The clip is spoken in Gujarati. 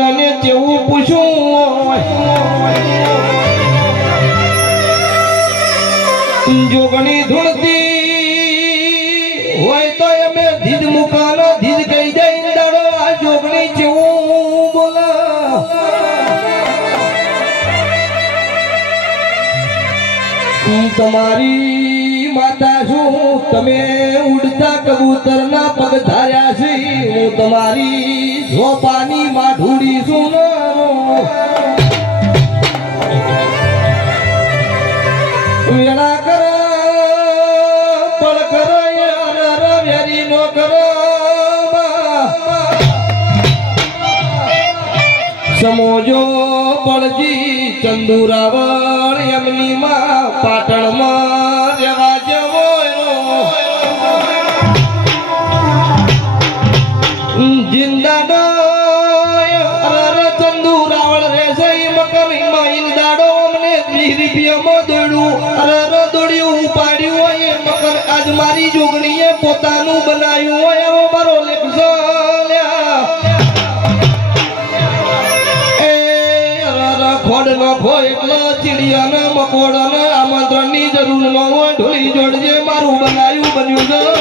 મનને કેવું પૂછું જોગણી ધૂળતી હોય તો અમે ધીજ મુકાનો ધીજ કહી જાય દાડો આ જોગણી કેવું બોલા તમારી માતા છું તમે ઉડતા કબૂતરના પગ ધાર્યા છે હું તમારી ઝોપાની માઢુડી છું વેણા કર પળ કર વેરી નો કર સમોજો પડજી ચંદુરાવળ એમની માં પાટણમાં રહેવા જવો જિંદાડો ચંદુરાવળ રહેશે મકરમાં ઈંદાડો અમને 20 રૂપિયામાં દોડ્યું દોડ્યું ઉપાડ્યું હોય મકર આજ મારી જોગણીએ પોતાનું બનાવ્યું હોય એવો મારો લેખ ખોડ નો ખો એટલો ચીડિયાને મકોડાને આમંત્રણની જરૂર ન હોય ઢોલી જોડજે મારું બનાવ્યું બન્યું છે